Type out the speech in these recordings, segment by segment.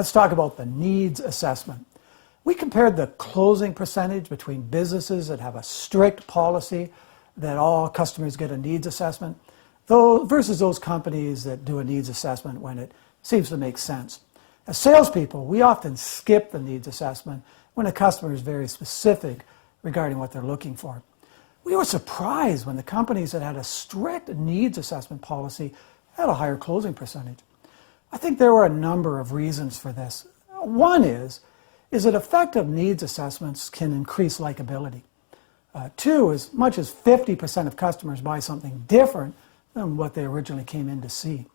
Let's talk about the needs assessment. We compared the closing percentage between businesses that have a strict policy that all customers get a needs assessment versus those companies that do a needs assessment when it seems to make sense. As salespeople, we often skip the needs assessment when a customer is very specific regarding what they're looking for. We were surprised when the companies that had a strict needs assessment policy had a higher closing percentage. I think there were a number of reasons for this. One is that effective needs assessments can increase likability. Two, as much as 50% of customers buy something different than what they originally came in to see.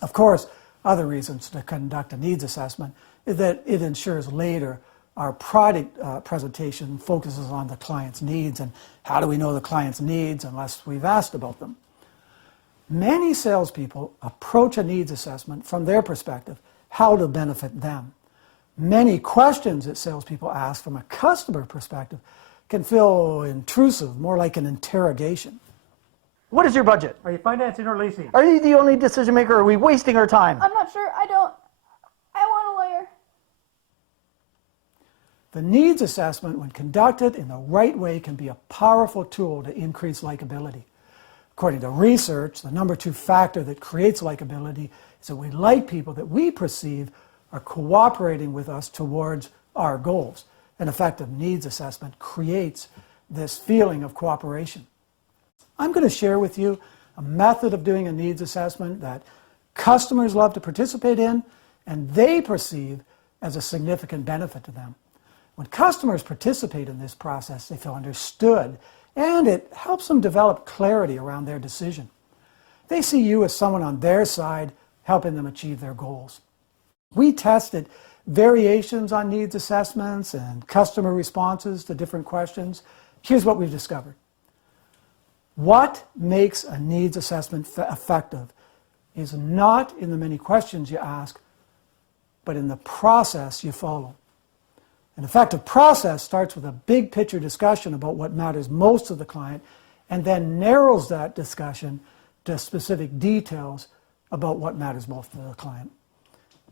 Of course, other reasons to conduct a needs assessment is that it ensures later our product presentation focuses on the client's needs, and how do we know the client's needs unless we've asked about them? Many salespeople approach a needs assessment from their perspective, how to benefit them. Many questions that salespeople ask from a customer perspective can feel intrusive, more like an interrogation. What is your budget? Are you financing or leasing? Are you the only decision maker, or are we wasting our time? I'm not sure. I want a lawyer. The needs assessment, when conducted in the right way, can be a powerful tool to increase likability. According to research, the number 2 factor that creates likability is that we like people that we perceive are cooperating with us towards our goals. An effective needs assessment creates this feeling of cooperation. I'm going to share with you a method of doing a needs assessment that customers love to participate in and they perceive as a significant benefit to them. When customers participate in this process, they feel understood, and it helps them develop clarity around their decision. They see you as someone on their side helping them achieve their goals. We tested variations on needs assessments and customer responses to different questions. Here's what we've discovered. What makes a needs assessment effective is not in the many questions you ask, but in the process you follow. An effective process starts with a big picture discussion about what matters most to the client and then narrows that discussion to specific details about what matters most to the client.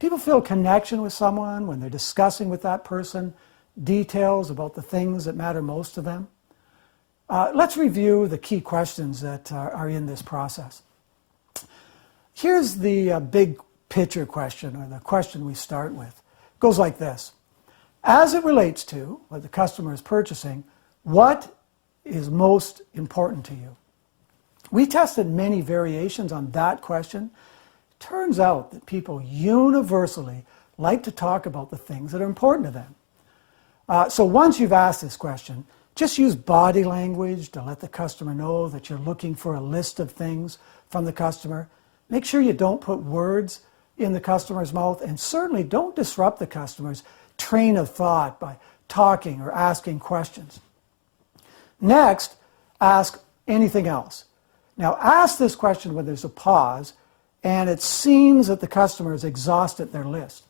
People feel connection with someone when they're discussing with that person details about the things that matter most to them. Let's review the key questions that are in this process. Here's the big picture question, or the question we start with. It goes like this. As it relates to what the customer is purchasing, what is most important to you? We tested many variations on that question. It turns out that people universally like to talk about the things that are important to them. So once you've asked this question, just use body language to let the customer know that you're looking for a list of things from the customer. Make sure you don't put words in the customer's mouth, and certainly don't disrupt the customer's train of thought by talking or asking questions. Next, ask anything else. Now, ask this question when there's a pause and it seems that the customer has exhausted their list.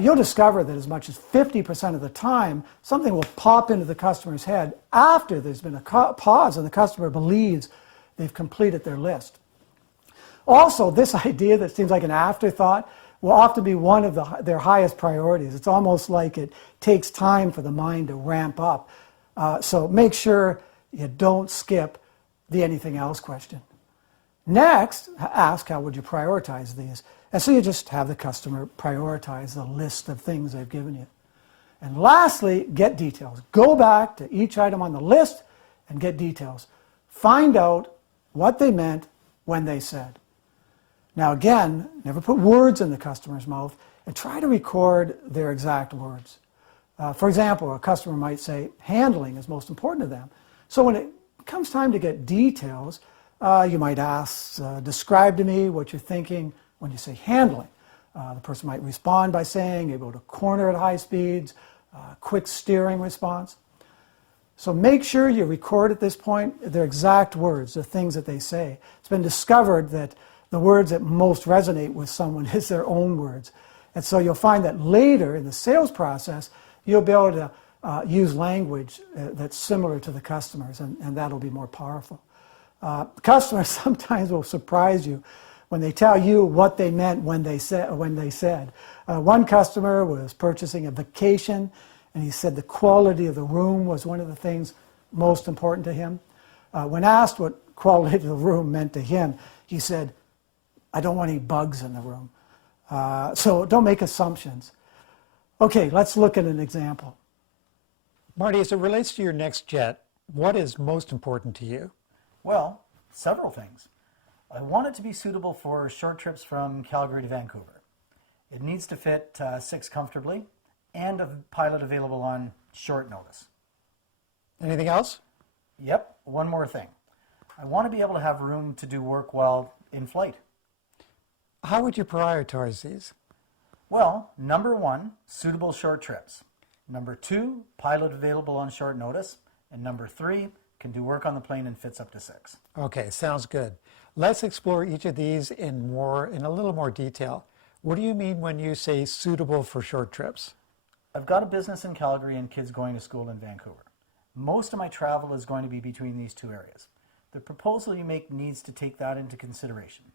You'll discover that as much as 50% of the time, something will pop into the customer's head after there's been a pause and the customer believes they've completed their list. Also, this idea that seems like an afterthought will often be one of their highest priorities. It's almost like it takes time for the mind to ramp up. So make sure you don't skip the anything else question. Next, ask how would you prioritize these? And so you just have the customer prioritize the list of things they've given you. And lastly, get details. Go back to each item on the list and get details. Find out what they meant when they said. Now again, never put words in the customer's mouth and try to record their exact words. For example, a customer might say handling is most important to them. So when it comes time to get details, you might ask, describe to me what you're thinking when you say handling. The person might respond by saying able to corner at high speeds, quick steering response. So make sure you record at this point their exact words, the things that they say. It's been discovered that the words that most resonate with someone is their own words. And so you'll find that later in the sales process, you'll be able to use language that's similar to the customers, and that'll be more powerful. Customers sometimes will surprise you when they tell you what they meant when they said. One customer was purchasing a vacation, and he said the quality of the room was one of the things most important to him. When asked what quality of the room meant to him, he said, "I don't want any bugs in the room." So don't make assumptions. Okay, let's look at an example. Marty, as it relates to your next jet, what is most important to you? Well, several things. I want it to be suitable for short trips from Calgary to Vancouver. It needs to fit 6 comfortably and a pilot available on short notice. Anything else? Yep, one more thing. I want to be able to have room to do work while in flight. How would you prioritize these? Well, number 1, suitable short trips. Number 2, pilot available on short notice. And number 3, can do work on the plane and fits up to 6. Okay, sounds good. Let's explore each of these in a little more detail. What do you mean when you say suitable for short trips? I've got a business in Calgary and kids going to school in Vancouver. Most of my travel is going to be between these 2 areas. The proposal you make needs to take that into consideration.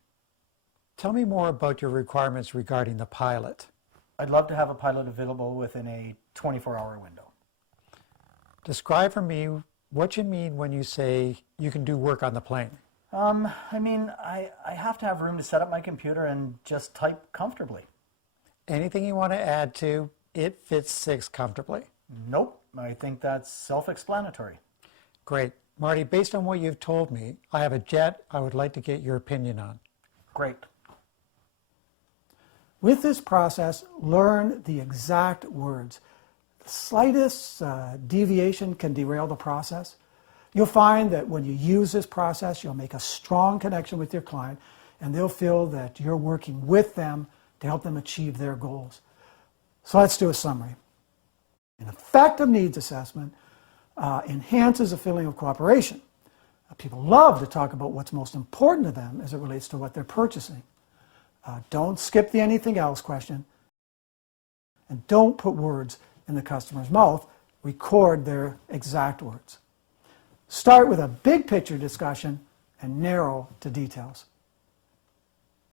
Tell me more about your requirements regarding the pilot. I'd love to have a pilot available within a 24-hour window. Describe for me what you mean when you say you can do work on the plane. I have to have room to set up my computer and just type comfortably. Anything you want to add to it fits 6 comfortably? Nope, I think that's self-explanatory. Great. Marty, based on what you've told me, I have a jet I would like to get your opinion on. Great. With this process, learn the exact words. The slightest deviation can derail the process. You'll find that when you use this process, you'll make a strong connection with your client, and they'll feel that you're working with them to help them achieve their goals. So let's do a summary. An effective needs assessment enhances a feeling of cooperation. People love to talk about what's most important to them as it relates to what they're purchasing. Don't skip the anything else question, and don't put words in the customer's mouth. Record their exact words. Start with a big picture discussion and narrow to details.